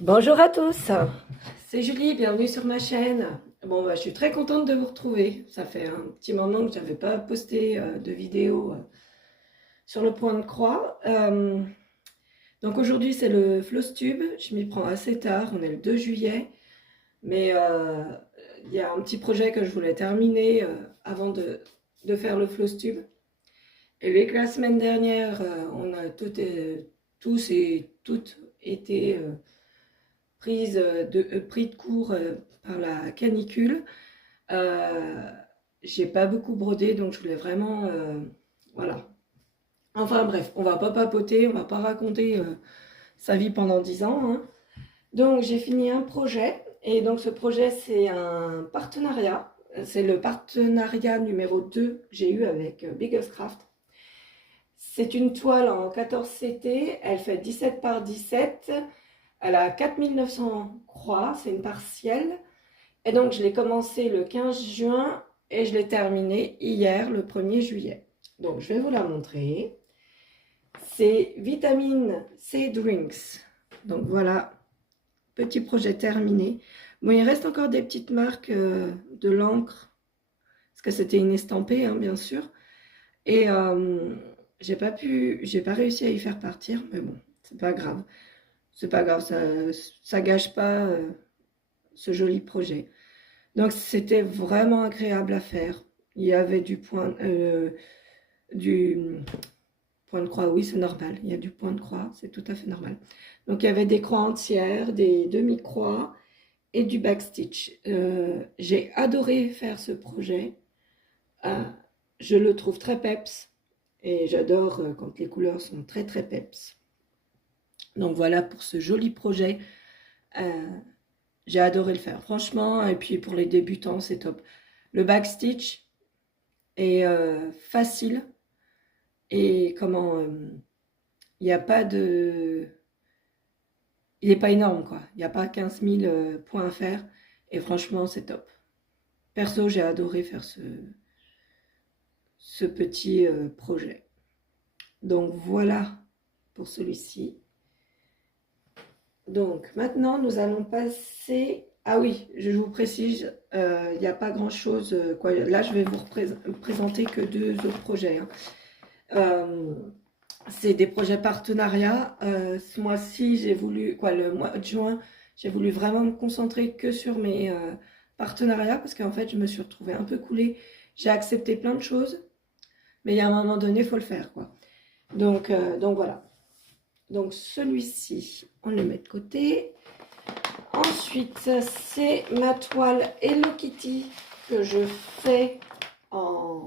Bonjour à tous, c'est Julie, bienvenue sur ma chaîne. Bon, je suis très contente de vous retrouver. Ça fait un petit moment que je n'avais pas posté de vidéo sur le point de croix. Donc aujourd'hui c'est le Flosstube, je m'y prends assez tard, on est le 2 juillet. Mais il y a un petit projet que je voulais terminer avant de faire le Flosstube. Et vu que la semaine dernière, on a tous et toutes été pris de court par la canicule. Euh, j'ai pas beaucoup brodé, donc je voulais vraiment, voilà. Enfin bref, on va pas papoter, on va pas raconter sa vie pendant 10 ans, hein. Donc j'ai fini un projet, et donc ce projet c'est un partenariat. C'est le partenariat numéro 2 que j'ai eu avec Biggest Craft. C'est une toile en 14 CT, elle fait 17 par 17, elle a 4900 croix, c'est une partielle. Et donc, je l'ai commencé le 15 juin et je l'ai terminé hier, le 1er juillet. Donc, je vais vous la montrer. C'est Vitamine C Drinks. Donc, voilà, petit projet terminé. Bon, il reste encore des petites marques de l'encre, parce que c'était une estampée, hein, bien sûr. Et j'ai pas réussi à y faire partir, mais bon, c'est pas grave. C'est pas grave, ça gâche pas ce joli projet. Donc c'était vraiment agréable à faire. Il y avait du point de croix, oui c'est normal, il y a du point de croix, c'est tout à fait normal. Donc il y avait des croix entières, des demi-croix et du backstitch. J'ai adoré faire ce projet. Euh, je le trouve très peps et j'adore quand les couleurs sont très très peps. Donc voilà pour ce joli projet. Euh, j'ai adoré le faire, franchement, et puis pour les débutants, c'est top. Le backstitch est facile et il n'y a pas de... Il n'est pas énorme, quoi. Il n'y a pas 15 000 points à faire et franchement, c'est top. Perso, j'ai adoré faire ce petit projet. Donc voilà pour celui-ci. Donc maintenant, nous allons passer... Ah oui, je vous précise, il n'y a pas grand-chose. Quoi. Là, je vais vous présenter que deux autres projets, hein. Euh, c'est des projets partenariats. Ce mois-ci, j'ai voulu, quoi, le mois de juin, j'ai voulu vraiment me concentrer que sur mes partenariats parce qu'en fait, je me suis retrouvée un peu coulée. J'ai accepté plein de choses, mais il y a un moment donné, il faut le faire, quoi. Donc voilà. Donc celui-ci, on le met de côté. Ensuite, c'est ma toile Hello Kitty que je fais en...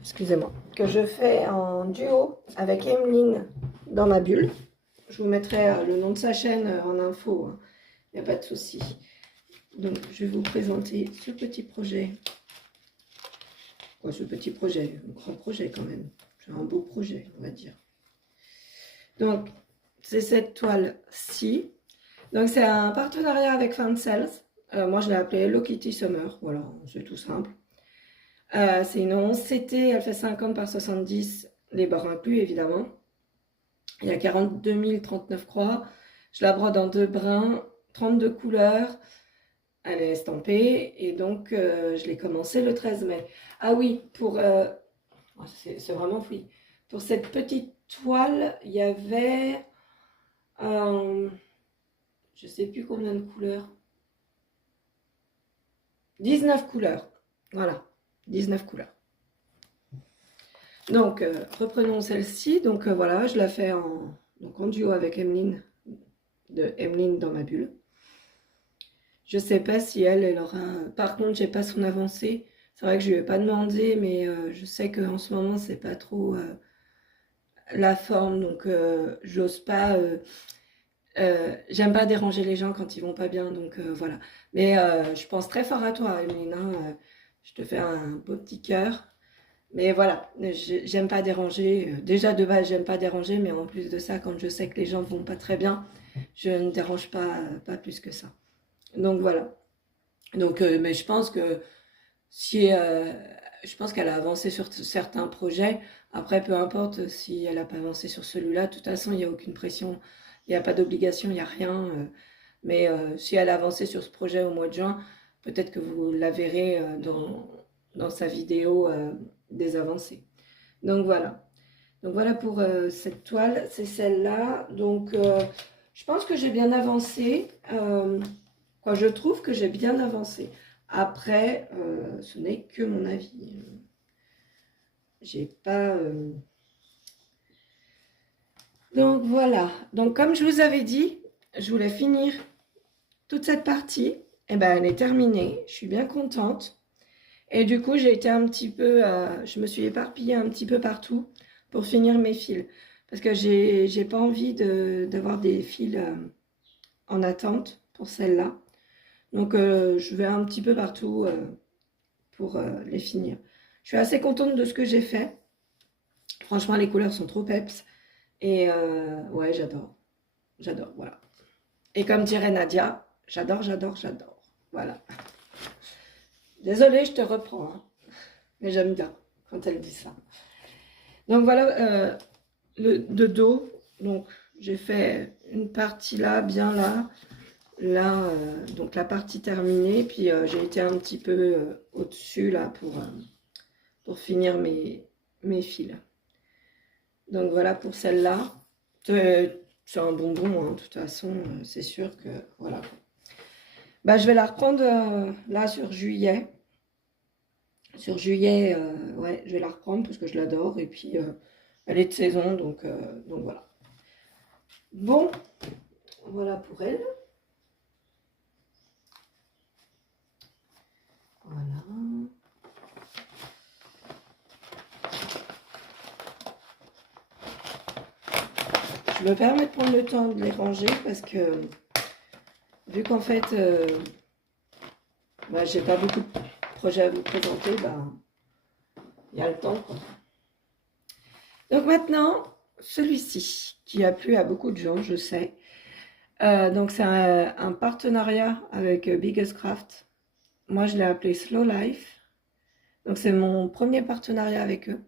Excusez-moi. Que je fais en duo avec Emeline dans ma bulle. Je vous mettrai le nom de sa chaîne en info, hein. Il n'y a pas de souci. Donc, je vais vous présenter ce petit projet. Ce petit projet, un grand projet quand même. C'est un beau projet, on va dire. Donc, c'est cette toile-ci. Donc, c'est un partenariat avec Fansels. Moi, je l'ai appelée Hello Kitty Summer. Voilà, c'est tout simple. C'est une 11 CT, elle fait 50 par 70, les bords inclus évidemment. Il y a 42 039 croix. Je la brode en 2 brins, 32 couleurs. Elle est estampée et donc je l'ai commencé le 13 mai. Ah oui, c'est vraiment fou. Pour cette petite toile, il y avait je sais plus combien de couleurs. 19 couleurs. Voilà, 19 couleurs. Donc, reprenons celle-ci. Donc, voilà, je la fais en duo avec Emeline, de Emeline dans ma bulle. Je sais pas si elle aura... Par contre, j'ai pas son avancée. C'est vrai que je lui ai pas demandé, mais je sais qu'en ce moment, c'est pas trop la forme. Donc, j'ose pas... j'aime pas déranger les gens quand ils vont pas bien. Donc, voilà. Mais je pense très fort à toi, Emeline, hein. Je te fais un beau petit cœur. Mais voilà, j'aime pas déranger. Déjà de base, j'aime pas déranger, mais en plus de ça, quand je sais que les gens vont pas très bien, je ne dérange pas plus que ça. Donc voilà. Donc, mais je pense que si, je pense qu'elle a avancé sur certains projets. Après, peu importe si elle n'a pas avancé sur celui-là. De toute façon, il n'y a aucune pression. Il n'y a pas d'obligation, il n'y a rien. Mais si elle a avancé sur ce projet au mois de juin, peut-être que vous la verrez dans sa vidéo des avancées. Donc voilà. Donc voilà pour cette toile, c'est celle-là. Donc je pense que j'ai bien avancé. Quoi, je trouve que j'ai bien avancé. Après, ce n'est que mon avis. J'ai pas... Donc voilà. Donc comme je vous avais dit, je voulais finir toute cette partie. Et ben elle est terminée. Je suis bien contente. Et du coup, j'ai été un petit peu... je me suis éparpillée un petit peu partout pour finir mes fils. Parce que j'ai pas envie d'avoir des fils en attente pour celle-là. Donc je vais un petit peu partout pour les finir. Je suis assez contente de ce que j'ai fait. Franchement, les couleurs sont trop peps. Et ouais, j'adore. J'adore, voilà. Et comme dirait Nadia, j'adore, j'adore, j'adore. Voilà. Désolée, je te reprends. Hein. Mais j'aime bien quand elle dit ça. Donc voilà de dos. Donc j'ai fait une partie là, bien là. Là, donc la partie terminée. Puis j'ai été un petit peu au-dessus là pour finir mes fils. Donc voilà pour celle-là. C'est un bonbon, hein, de toute façon, c'est sûr que voilà. Bah, je vais la reprendre là sur juillet. Sur juillet, ouais, je vais la reprendre parce que je l'adore. Et puis, elle est de saison, donc voilà. Bon, voilà pour elle. Voilà. Je me permets de prendre le temps de les ranger parce que, vu qu'en fait, bah, j'ai pas beaucoup de projets à vous présenter, bah, il y a le temps, quoi. Donc maintenant, celui-ci, qui a plu à beaucoup de gens, je sais. Donc c'est un partenariat avec Biggest Craft. Moi, je l'ai appelé Slow Life. Donc c'est mon premier partenariat avec eux.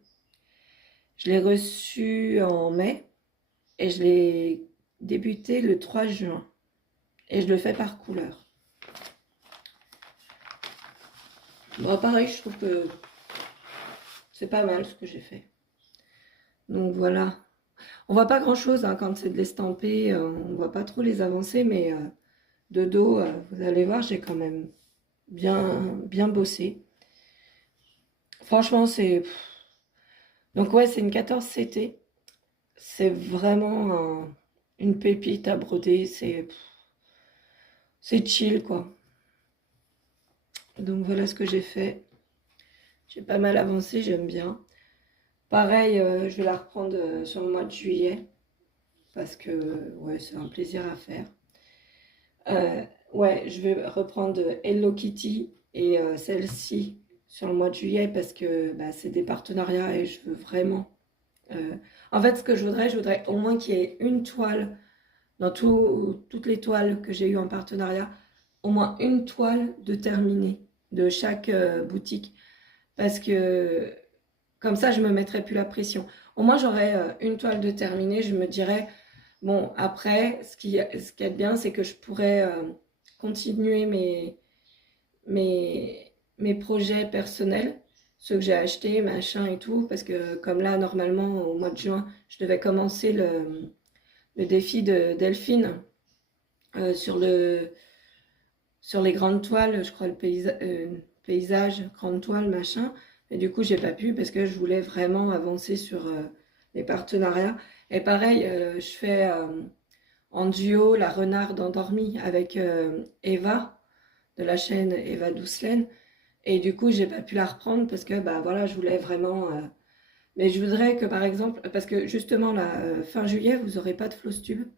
Je l'ai reçu en mai et je l'ai débuté le 3 juin. Et je le fais par couleur. Bon, pareil, je trouve que c'est pas mal ce que j'ai fait. Donc voilà. On voit pas grand chose hein, quand c'est de l'estampé, on voit pas trop les avancées, mais de dos, vous allez voir, j'ai quand même bien bossé. Franchement, c'est... Donc ouais, c'est une 14 CT. C'est vraiment une pépite à broder, c'est chill quoi. Donc voilà ce que j'ai fait. J'ai pas mal avancé, j'aime bien. Pareil, je vais la reprendre sur le mois de juillet. Parce que ouais, c'est un plaisir à faire. Ouais, je vais reprendre Hello Kitty et celle-ci sur le mois de juillet parce que bah, c'est des partenariats et je veux vraiment... En fait, ce que je voudrais au moins qu'il y ait une toile dans toutes les toiles que j'ai eues en partenariat, au moins une toile de terminée de chaque boutique parce que comme ça, je me mettrais plus la pression. Au moins, j'aurais une toile de terminée, je me dirais... Bon, après, ce qui est bien, c'est que je pourrais continuer mes projets personnels, ceux que j'ai achetés, machin et tout, parce que comme là, normalement, au mois de juin, je devais commencer le défi de Delphine sur les grandes toiles, je crois le paysage, grande toile, machin. Et du coup, j'ai pas pu parce que je voulais vraiment avancer sur les partenariats. Et pareil, je fais en duo La Renarde endormie avec Eva, de la chaîne Eva Doucelaine. Et du coup, j'ai pas pu la reprendre parce que bah voilà, je voulais vraiment. Mais je voudrais que par exemple, parce que justement là, fin juillet, vous aurez pas de floss tube.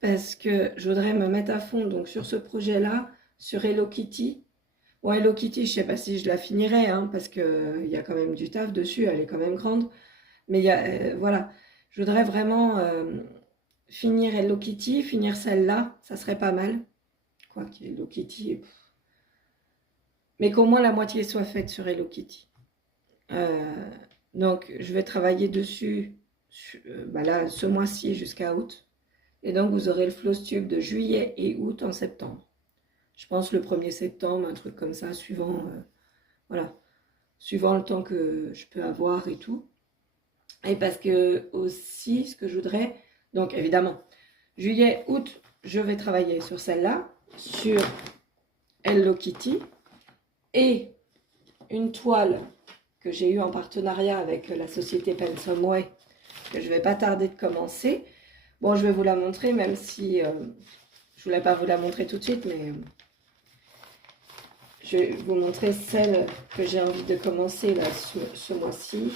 Parce que je voudrais me mettre à fond donc sur ce projet-là, sur Hello Kitty. Bon, Hello Kitty, je sais pas si je la finirai, hein, parce que il y a quand même du taf dessus, elle est quand même grande. Mais il y a, voilà, je voudrais vraiment finir Hello Kitty, finir celle-là, ça serait pas mal. Quoi Hello Kitty, mais qu'au moins la moitié soit faite sur Hello Kitty. Donc je vais travailler dessus bah là, ce mois-ci jusqu'à août. Et donc, vous aurez le floss tube de juillet et août en septembre. Je pense le 1er septembre, un truc comme ça, suivant, voilà, suivant le temps que je peux avoir et tout. Et parce que aussi, ce que je voudrais, donc évidemment, juillet, août, je vais travailler sur celle-là, sur Hello Kitty, et une toile que j'ai eue en partenariat avec la société Pensomeway, que je vais pas tarder de commencer. Bon, je vais vous la montrer, même si je voulais pas vous la montrer tout de suite, mais je vais vous montrer celle que j'ai envie de commencer là, ce mois-ci.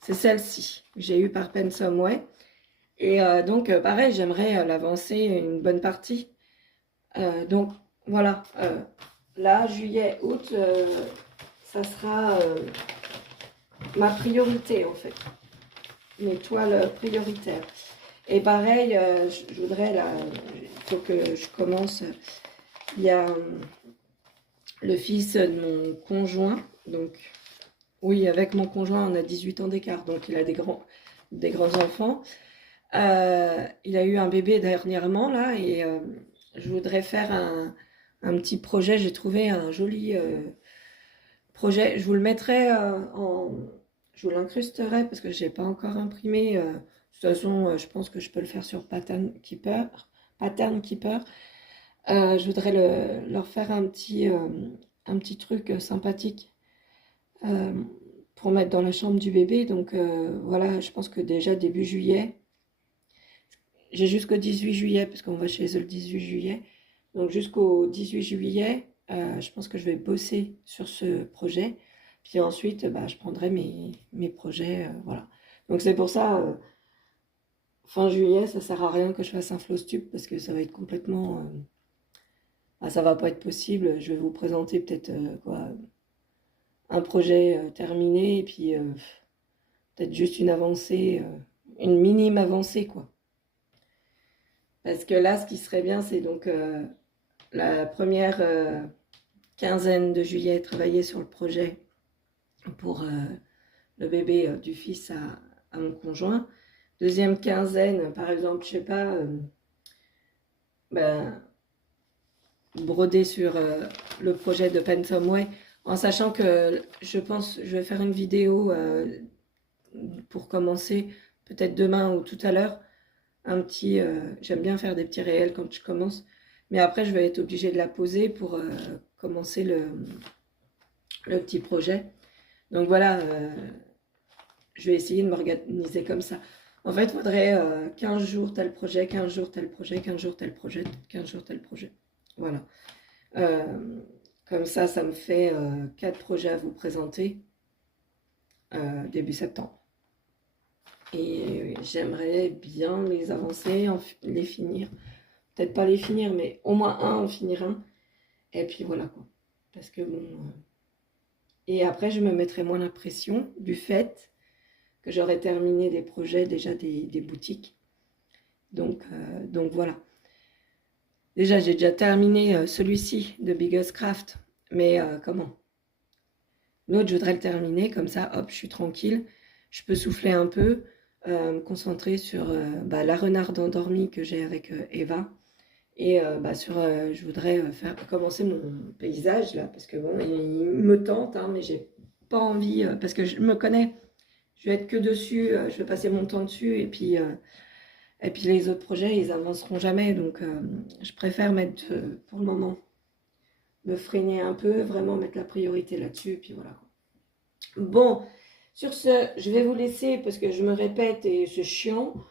C'est celle-ci que j'ai eue par Pensomeway. Et donc, pareil, j'aimerais l'avancer une bonne partie. Donc, voilà. Là, juillet, août, ça sera ma priorité, en fait. Mes toiles prioritaires. Et pareil, je voudrais, là, il faut que je commence. Il y a le fils de mon conjoint. Donc, oui, avec mon conjoint, on a 18 ans d'écart. Donc, il a des grands enfants. Il a eu un bébé dernièrement, là, et je voudrais faire un petit projet. J'ai trouvé un joli projet. Je vous le mettrai je vous l'incrusterai parce que je n'ai pas encore imprimé. De toute façon, je pense que je peux le faire sur Pattern Keeper. Je voudrais leur faire un petit truc sympathique pour mettre dans la chambre du bébé. Donc voilà, je pense que déjà début juillet, j'ai jusqu'au 18 juillet, parce qu'on va chez eux le 18 juillet. Donc jusqu'au 18 juillet, je pense que je vais bosser sur ce projet. Puis ensuite, je prendrai mes projets, voilà. Donc c'est pour ça, fin juillet, ça sert à rien que je fasse un floss tube, parce que ça va être complètement... ça va pas être possible. Je vais vous présenter peut-être un projet terminé, et puis peut-être juste une avancée, une minime avancée, quoi. Parce que là, ce qui serait bien, c'est donc la première quinzaine de juillet, travailler sur le projet pour le bébé du fils à mon conjoint. Deuxième quinzaine, par exemple, je sais pas, broder sur le projet de Pensomeway, en sachant que je pense je vais faire une vidéo pour commencer, peut-être demain ou tout à l'heure, j'aime bien faire des petits réels quand je commence, mais après je vais être obligée de la poser pour commencer le petit projet. Donc voilà, je vais essayer de m'organiser comme ça. En fait, il faudrait 15 jours tel projet, 15 jours tel projet, 15 jours tel projet, 15 jours tel projet. Voilà. Comme ça me fait 4 projets à vous présenter début septembre. Et j'aimerais bien les avancer, les finir. Peut-être pas les finir, mais au moins en finir un. Et puis voilà quoi. Parce que bon... Et après, je me mettrai moins la pression du fait que j'aurai terminé des projets, déjà des boutiques. Donc voilà. Déjà, j'ai déjà terminé celui-ci de Biggest Craft. Mais comment? L'autre, je voudrais le terminer. Comme ça, hop, je suis tranquille. Je peux souffler un peu. Me concentrer sur la renarde endormie que j'ai avec Eva. Et je voudrais commencer mon paysage là, parce que bon, il me tente, hein, mais j'ai pas envie, parce que je me connais, je vais être que dessus, je vais passer mon temps dessus, et puis les autres projets, ils avanceront jamais, donc je préfère mettre, pour le moment, me freiner un peu, vraiment mettre la priorité là-dessus, et puis voilà. Bon, sur ce, je vais vous laisser, parce que je me répète, et c'est chiant,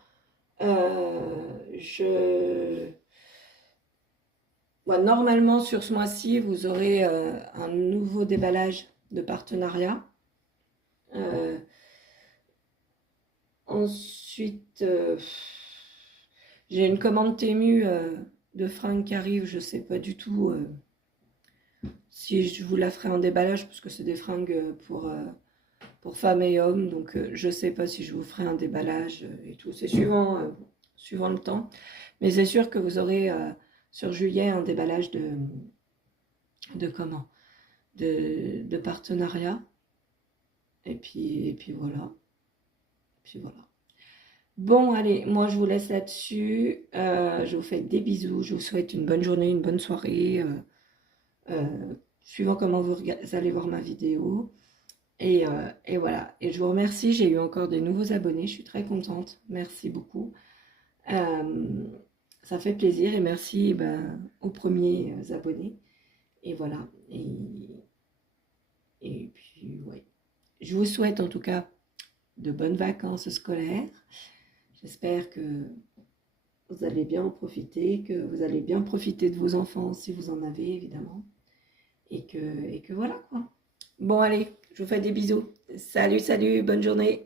normalement, sur ce mois-ci, vous aurez un nouveau déballage de partenariat. Ensuite, j'ai une commande Temu de fringues qui arrive. Je ne sais pas du tout si je vous la ferai en déballage, parce que c'est des fringues pour femmes et hommes. Donc, je ne sais pas si je vous ferai un déballage et tout. C'est suivant le temps. Mais c'est sûr que vous aurez... sur juillet, un déballage de partenariat. Et puis voilà. Bon, allez, moi je vous laisse là-dessus. Je vous fais des bisous. Je vous souhaite une bonne journée, une bonne soirée, suivant comment vous allez voir ma vidéo. Et voilà. Et je vous remercie. J'ai eu encore des nouveaux abonnés. Je suis très contente. Merci beaucoup. Euh, Ça fait plaisir. Et merci ben, aux premiers abonnés. Et voilà. Et puis, ouais. Je vous souhaite en tout cas de bonnes vacances scolaires. J'espère que vous allez bien en profiter, que vous allez bien profiter de vos enfants si vous en avez évidemment. Et que voilà quoi. Bon allez, je vous fais des bisous. Salut, salut, bonne journée.